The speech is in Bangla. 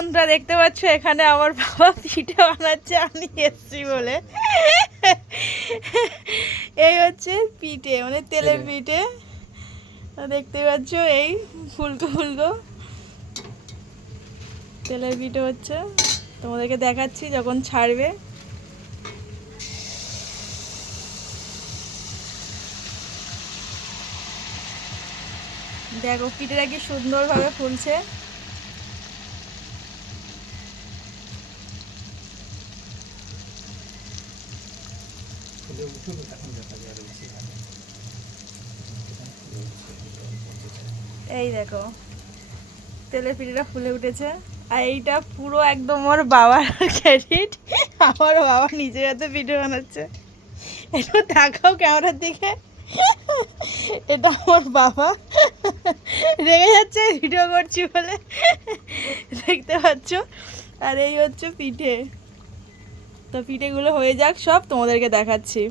বন্ধুরা দেখতে পাচ্ছ এখানে আমার বাবা পিঠে বানাচ্ছে আমি এসছি বলে। এই হচ্ছে পিঠে, মানে তেলের পিঠে দেখতে পাচ্ছ, এই ফুলকো ফুলকো তেলের পিঠে হচ্ছে। তোমাদেরকে দেখাচ্ছি যখন ছাড়বে। দেখো পিঠেটা কি সুন্দরভাবে ফুলছে। এই দেখো তেলের পিঠেটা ফুলে উঠেছে। আর এইটা পুরো একদম আমার বাবার ক্রেডিট। আমার বাবা নিজের হাতে পিঠে বানাচ্ছে। একটু তাকাও ক্যামেরার দিকে। এটা আমার বাবা রেগে যাচ্ছে ভিডিও করছি বলে, দেখতে পাচ্ছ। আর এই হচ্ছে পিঠে। তো পিঠেগুলো হয়ে যাক সব, তোমাদেরকে দেখাচ্ছি।